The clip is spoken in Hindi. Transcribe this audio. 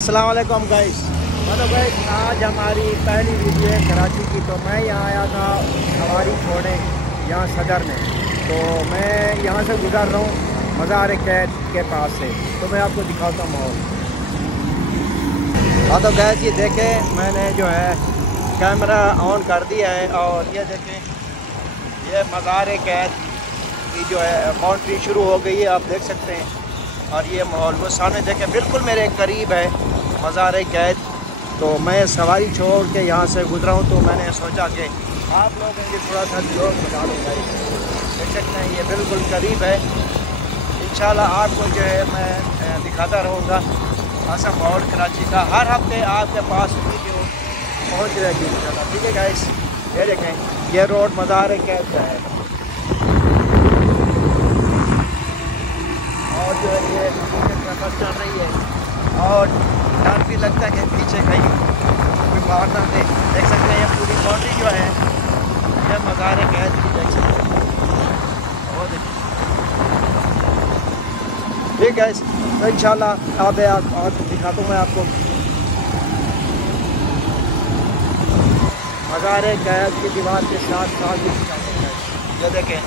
अस्सलाम वालेकुम गाइस। मतलब गाइस आज हमारी पहली वीडियो है कराची की। तो मैं यहाँ आया था सवारी छोड़ने यहाँ सदर में। तो मैं यहाँ से गुजर रहा हूँ मज़ार कैद के पास से। तो मैं आपको दिखाता हूँ माहौल। हाँ तो गैस ये देखें, मैंने जो है कैमरा ऑन कर दिया है और ये देखें, ये मज़ार कैद की जो है बाउंड्री शुरू हो गई है, आप देख सकते हैं। और ये माहौल वो सामने देखें, बिल्कुल मेरे करीब है मज़ार कैद। तो मैं सवारी छोड़ के यहाँ से गुजरा हूँ, तो मैंने सोचा कि आप लोगों के थोड़ा सा जोर बता दूँगा। देख सकते हैं ये बिल्कुल करीब है। इंशाल्लाह आपको जो है मैं दिखाता रहूँगा ऐसा माहौल कराची का। हर हफ्ते आपके पास वीडियो पहुँच रहेगी इंशाल्लाह। ठीक है गाइस, ये देखें ये रोड मज़ार कैद का है। और जो है ये ट्रक चल रही है और डर भी लगता है कि पीछे कहीं कोई मार ना दे। देख सकते हैं ये पूरी बाउंड्री जो है ये मज़ार कैद की, देख सकते हैं। और देखिए ठीक है, तो इंशाल्लाह आप दिखाता हूँ मैं आपको मज़ार कैद की दीवार के साथ साथ। ये देखें